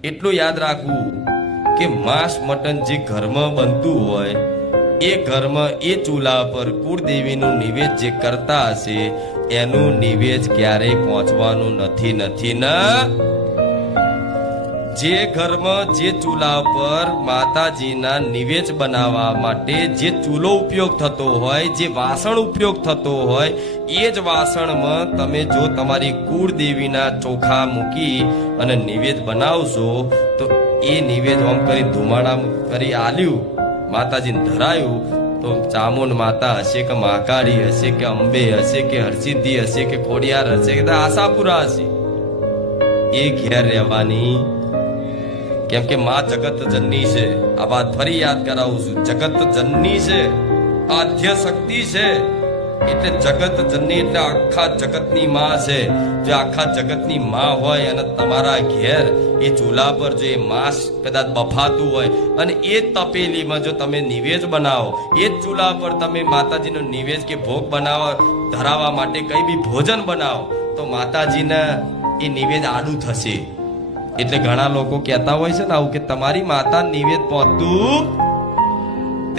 એટલું યાદ રાખવું કે માંસ મટન જે ઘરમાં બનતું હોય એ ઘરમાં એ ચૂલા પર કુળદેવીનું નિવેદ જે કરતા હશે એનું નિવેદ ક્યારેય પહોંચવાનું નથી ના જે ઘરમાં જે ચૂલા પર માતાજીના નિવેદ બનાવવા માટે જે ચૂલો ઉપયોગ થતો હોય જે વાસણ ઉપયોગ થતો હોય એ જ વાસણમાં તમે જો તમારી કુળદેવીના ચોખા મૂકી અને નિવેદ બનાવશો તો એ નિવેદ આમ કરી ધુમાડા કરી આલ્યું માતાજીને ધરાયું તો ચામુંડ માતા હશે કે મહાકાળી હશે કે અંબે હશે કે હરસિદ્ધિ હશે કે ખોડિયાર હશે કે આશાપુરા હશે એ ઘેર રહેવાની કેમ કે માં જગત જનની છે આ વાત ફરી યાદ કરાવું છું જગત જનની છે આદ્ય શક્તિ છે એટલે જગત જનની એટલે આખા જગતની માં છે જો આખા જગતની માં હોય અને તમારા ઘેર એ ચૂલા પર જો એ માંસ કદાચ બફાતું હોય અને એ જ તપેલીમાં જો તમે નિવેદ બનાવો એ જ ચૂલા પર તમે માતાજીનો નિવેદ કે ભોગ બનાવવા ધરાવવા માટે કઈ બી ભોજન બનાવો તો માતાજીને એ નિવેદ આડું થશે એટલે ઘણા લોકો કહેતા હોય છે ને આવું કે તમારી માતા નિવેદ પહોંચતું